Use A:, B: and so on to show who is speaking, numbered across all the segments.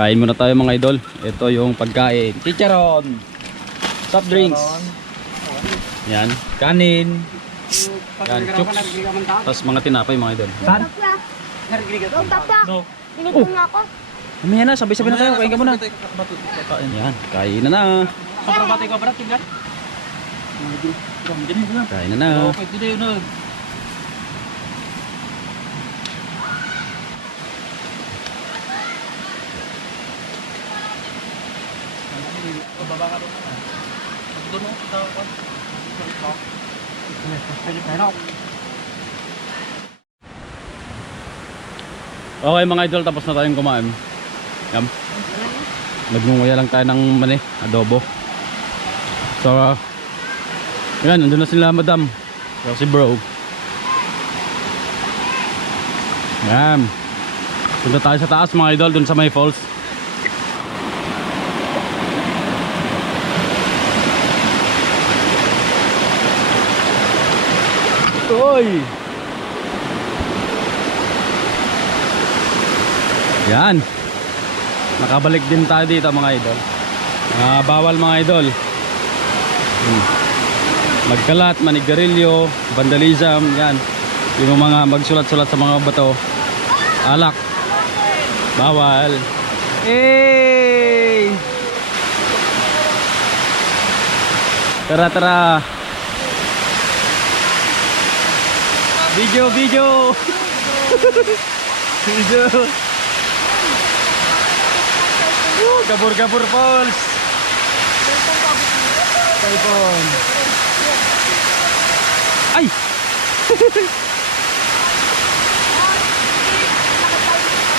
A: Kain muna tayo mga idol. Ito yung pagkain. Chicharon. Soft drinks. Yan. Kanin. Yan. Chooks. Tapos mga tinapay mga idol. Saan?
B: Oh.
A: No.
B: Binigyan na ako.
A: Mamaya na, sabay-sabay na tayo. Kain ka muna. Yan. Kain na na. Kain na na. Okay mga idol, tapos na tayong kumain. Yan. Nagngunguya lang tayo ng mani, adobo. So, uh, yan, nandun na sila madam. So, si bro. Yan. Punta tayo sa taas mga idol, dun sa may falls. Uy! Yan. Nakabalik din tayo dito mga idol. Ah, bawal mga idol. Hmm. Magkalat, manigarilyo, vandalism, yan. Yung mga magsulat-sulat sa mga bato. Alak. Bawal. Hey! Tara, tara. Video, video. video. Gabur-gabur Falls. Cellphone. Ay!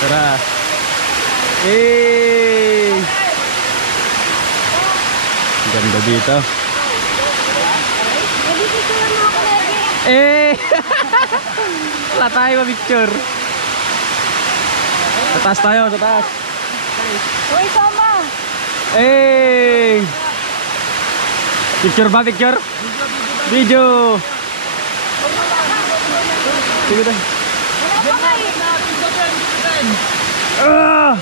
A: Tara. Eh! Ganda dito.
B: Nabibigyan mo ako, Lady.
A: Eh! Wala tayo ma-picture. Sa taas tayo, sa taas.
B: Uy, sama.
A: Eh! Picture ba, picture? Video! Sige tayo.
B: Wala pa kayo.
A: Ah!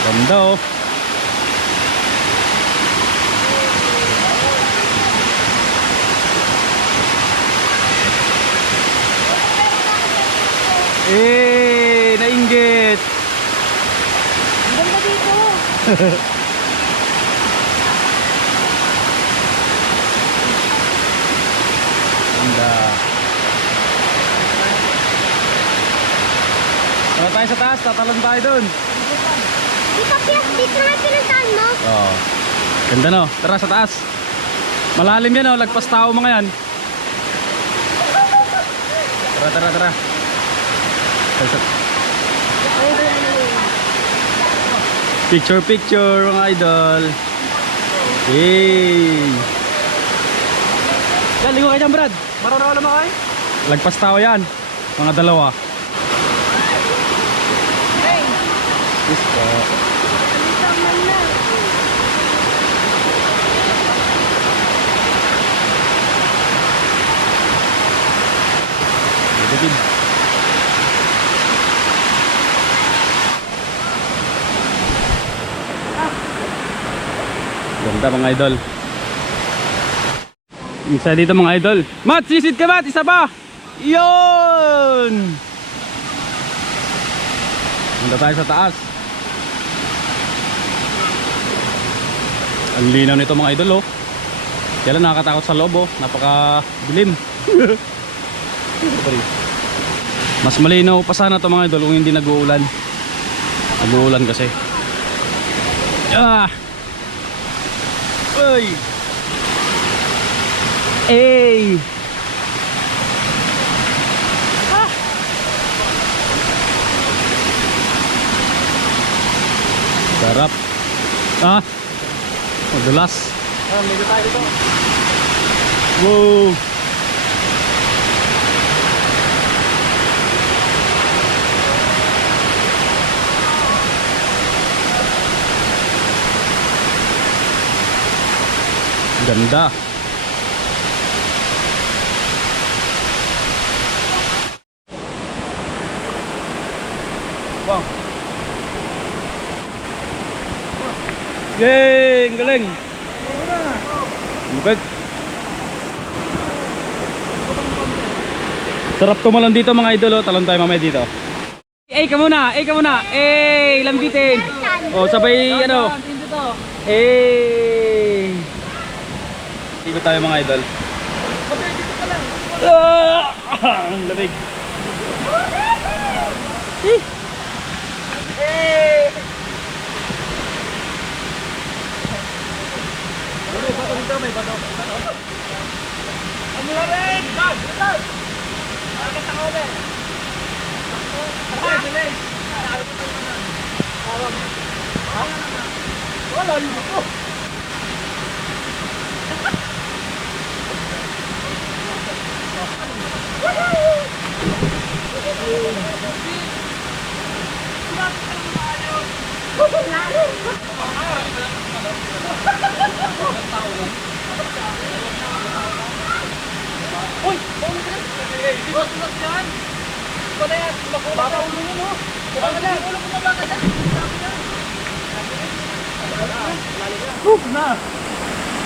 A: Ganda oh. Eh, nainggit.
B: Ang ganda dito.
A: Ganda. Tara tayo sa taas, tatalon tayo dun.
B: Dito. Dito na pinuntahan mo.
A: Oo. Ganda no, tara sa taas. Malalim yan oh, lagpas tao mga yan. Tara, tara, tara. Picture, picture mga idol. Hey! Yan, ligo kayo dyan, Brad. Marunong naman kayo? Lagpas tao yan. Mga dalawa. Yes po.
B: Dito man na.
A: David. Ganda mga idol. Isa dito mga idol. Mat, sisid ka Mat! Isa pa! Yun! Punta tayo sa taas. Ang linaw nito mga idol oh. Kaya lang nakakatakot sa loob oh. Napaka dilim. Mas malinaw pa sana to mga idol kung hindi nag-uulan. Nag-uulan kasi. Ah! Uy! Ey! Ah! Sarap. Ah! Madulas. Ah, medyo tayo dito. Wow! Ganda. Bang. Yay! Ang galing! Bukit. Sarap tumalan dito mga idol. Oh, talon tayo mamaya dito. Eh, ka muna! Eh, ka muna! Eh, lambitin! Oh, sabay ano? Eh, Ikot tayo mga idol. Ah! Ang lamig. Eh!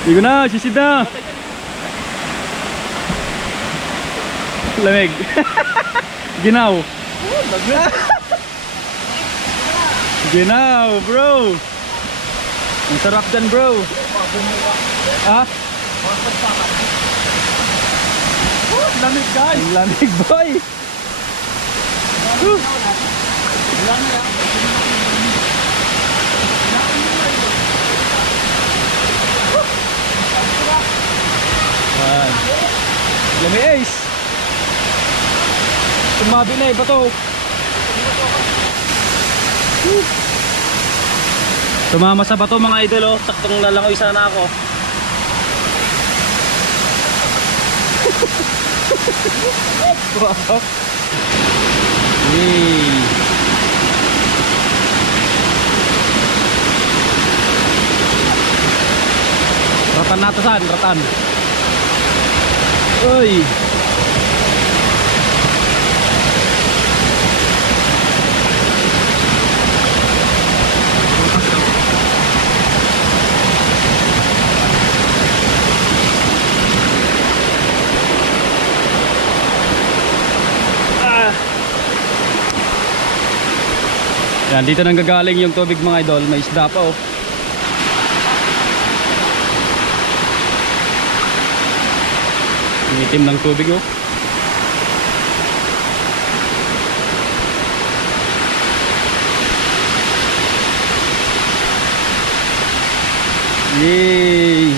A: Hindi ko na, sisid na. Lamig. Ginaw. Ginaw, bro. Ang sarap dyan, bro. Ha? Lamig, guys. Ang lamig, boy. Whew. Yan. Lami ace. Tumabi na bato. Whew. Tumama sa bato mga idol oh. Saktong lalangoy sana ako. wow. Yay. Ratan nato saan? Ratan. Uy. Ah. Yan, dito nang gagaling yung tubig mga idol. May isda pa oh. Itim ng tubig oh. Yay!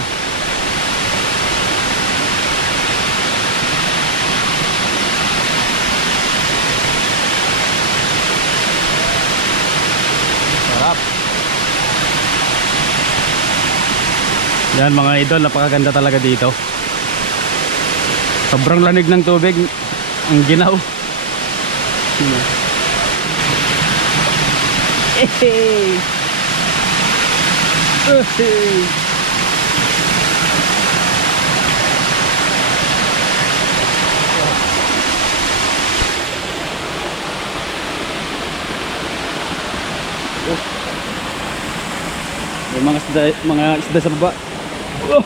A: Sarap. Yan mga idol, napakaganda talaga dito. Sobrang lamig ng tubig. Ang ginaw. Ehey! Oh. May mga isda, mga isda sa baba. Oh.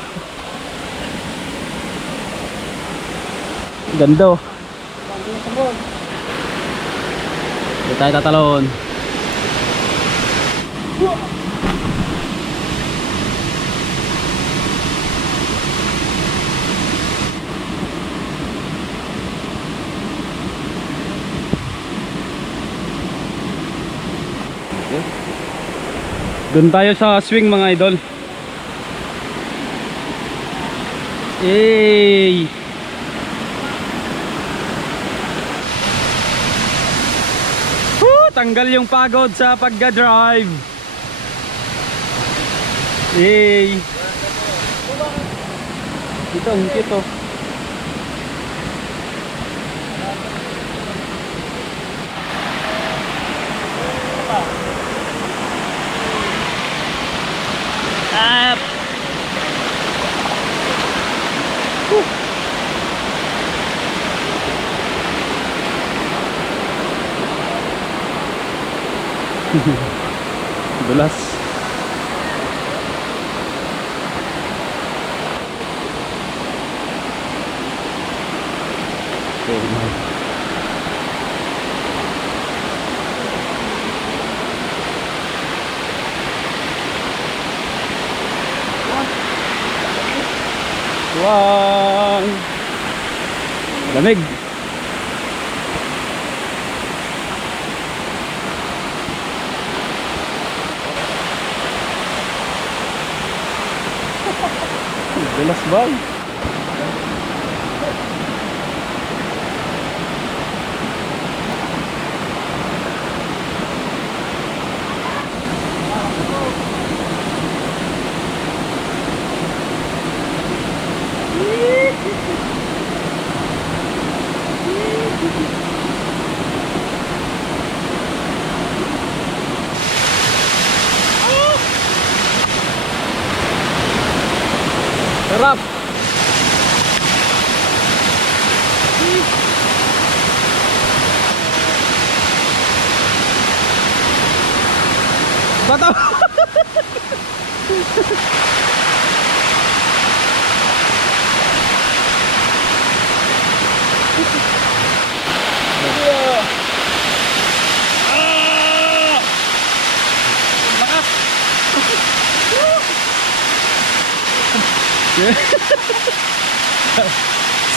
A: Ganda oh. Hindi tayo tatalon. Doon tayo sa swing mga idol. Yay! Tanggal yung pagod sa pagga-drive. Yay! Ito, ang cute madulas okay, man. Wow! Lamig! Dalas ba? Sarap! Bata! Ah! Lakas!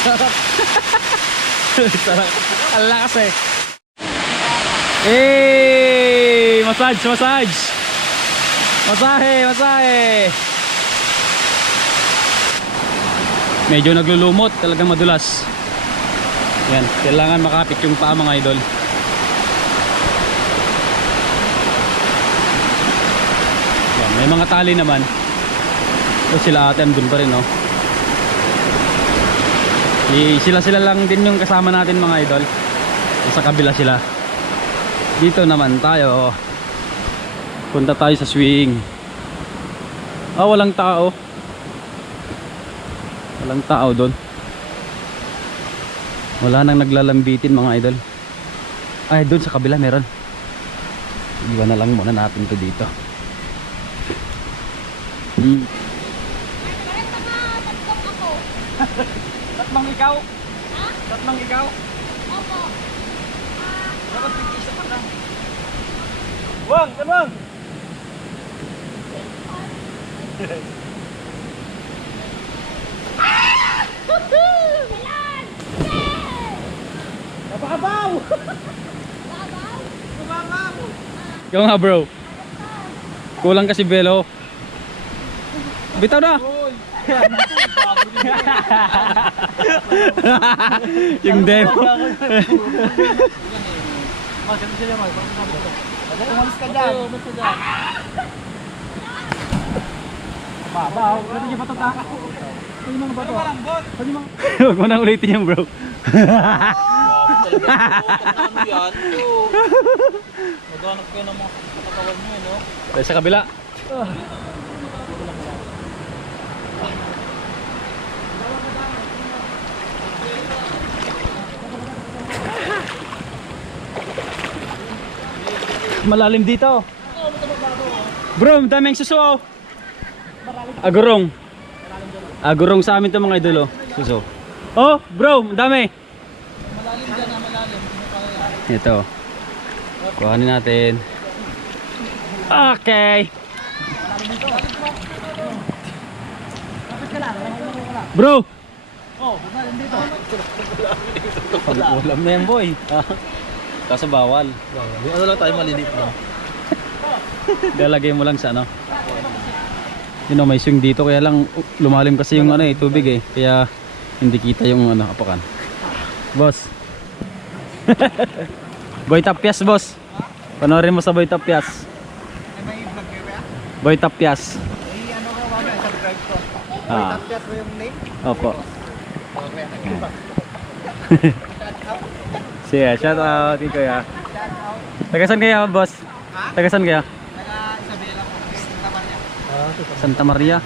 A: Sarap. Sarap. Ang lakas eh. Eh, massage, massage. Masahe, masahe. Medyo naglulumot, talagang madulas. Yan, kailangan makapit yung paa mga idol. Yan, may mga tali naman. Sila ate andun pa rin no. I, sila sila lang din yung kasama natin mga idol. Sa kabila sila. Dito naman tayo. Punta tayo sa swing. Ah, walang tao. Walang tao doon. Wala nang naglalambitin mga idol. Ay, doon sa kabila meron. Iwan na lang muna natin to dito. Hmm. Tatlong ikaw? Tatlong ikaw?
B: Opo.
A: Dapat tig-isa pa lang. Wang, kanwang!
B: Kailan?
A: Napabaw!
B: Babaw?
A: Kumabaw! Ikaw nga bro. Kulang kasi belo. Bitaw na! yung demo.
C: Umalis ka dyan. Umalis ka dyan. Babaw. Pwede niya patutaka. Pwede mga bato. Pwede mga...
A: Huwag mo nang ulitin yan bro.
C: Maghanap kayo ng mga katawan nyo, no?
A: Tayo sa kabila. Malalim dito. Bro, daming suso. Agurong. Agurong sa amin to mga idol oh. Suso. Oh, bro, dami.
C: Malalim dyan na malalim.
A: Ito. Kuhanin natin. Okay. Bro!
C: Oh, malalim dito.
A: Ulam na yan boy. Kaso bawal.
C: Ano lang tayo maliliit lang.
A: Lalagay mo lang sa ano. Yun know, may swing dito kaya lang uh, lumalim kasi yung ano eh, tubig eh. Kaya hindi kita yung ano, apakan. Boss. Boy Tapyas boss. Panorin mo sa Boy Tapyas. Boy Tapyas.
C: Ano ka ba? Subscribe ko.
A: Ah,
C: Tapos mo yung name?
A: opo.
C: Okay.
A: Sige, shout out kay Kuya. Tagasan kaya boss? Tagasan kaya?
C: Taga Isabela po. Santa Maria. Ah,
A: Santa Maria.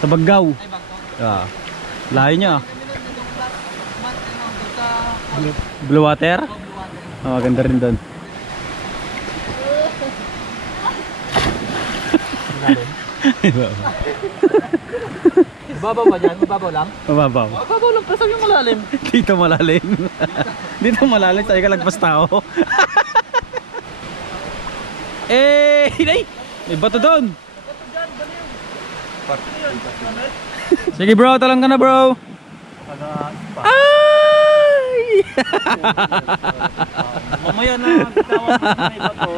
A: Sa Baggaw.
C: Ay, bangko.
A: Ah. Layo niya.
C: Month, ano,
A: Blue water? Oh, ganda rin doon.
C: Mababaw ba dyan? Mababaw lang?
A: Mababaw.
C: Mababaw lang, pero sabi yung malalim.
A: Dito malalim. Dito malalim, sa'yo ka lagpas tao. eh, hinay! May bato doon. Sige bro, talang ka na bro. Ay!
C: Mamaya na, mo na iba to.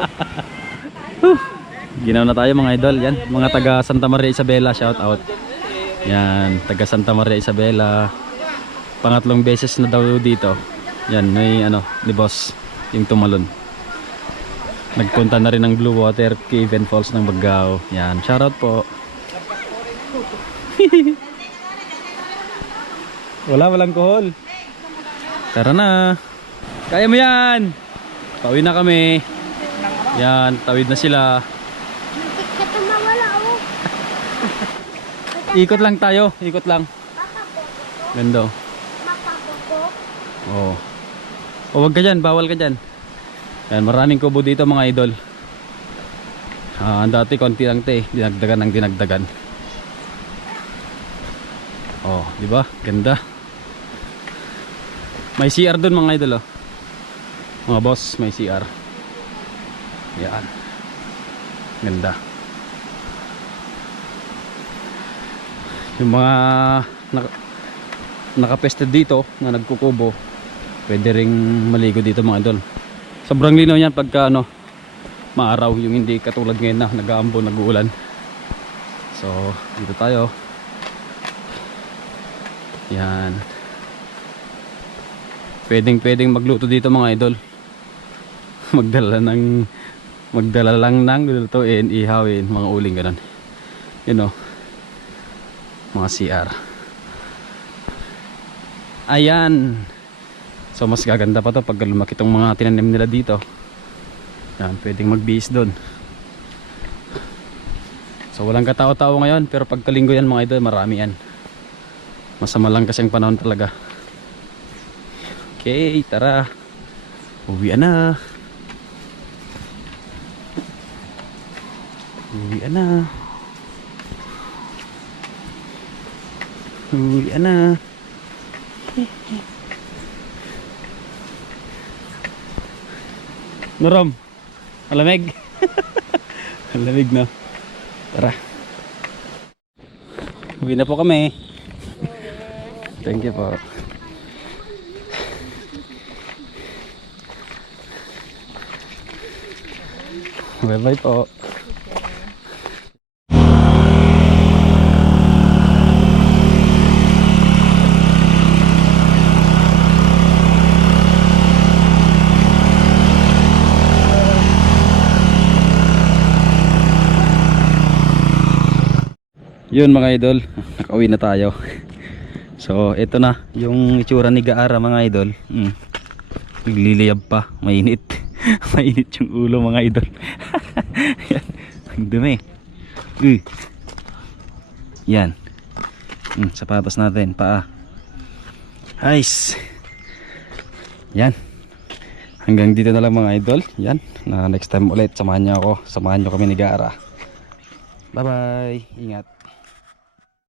A: Ginaw na tayo mga idol, yan. Mga taga Santa Maria Isabela, shout out. Yan, taga Santa Maria Isabela. Pangatlong beses na daw dito. Yan, may ano, ni boss, yung tumalon. Nagpunta na rin ng Blue Water Cave Falls ng Bagao. Yan, shout out po. Wala, walang kohol. Tara na. Kaya mo yan. Pauwi na kami. Yan, tawid na sila.
B: Muntik ka to mawala, oh.
A: Ikot lang tayo, ikot lang.
B: Makaboko.
A: Oo. O wag ka dyan, bawal ka dyan. Yan, maraming kubo dito mga idol. Ah, dati konti lang 'te, dinagdagan ng dinagdagan. Oh, di ba? Ganda. May CR doon mga idol oh. Mga boss, may CR. Yan. Ganda. Yung mga naka, nakapested dito na nagkukubo pwede ring maligo dito mga idol. Sobrang linaw yan pagka ano maaraw yung hindi katulad ngayon na nag-aambo nag-uulan. So dito tayo. Yan. Pwedeng pwedeng magluto dito mga idol. Magdala ng magdala lang ng lulutuin ihawin mga uling ganun. Yun o mga CR Ayan. So mas gaganda pa to pag lumaki tong mga tinanim nila dito. Yan, pwedeng magbihis doon. So walang katao-tao ngayon pero pagkalinggo yan mga idol, marami yan. Masama lang kasi ang panahon talaga. Okay, tara. Uwi na. Uwi na. Uwi na. Norom. Malamig. Malamig na. Tara. Uwi na po kami. Thank you po. Bye bye po. Yun mga idol, nakauwi na tayo. So, ito na yung itsura ni Gaara mga idol. Mm. Nagliliyab pa, mainit. mainit yung ulo mga idol. Yan, ang dumi. Uy. Yan. Mm, sapatos natin, paa. Nice. Yan. Hanggang dito na lang mga idol. Yan. Na next time ulit, samahan niyo ako. Samahan niyo kami ni Gaara. Bye-bye. Ingat.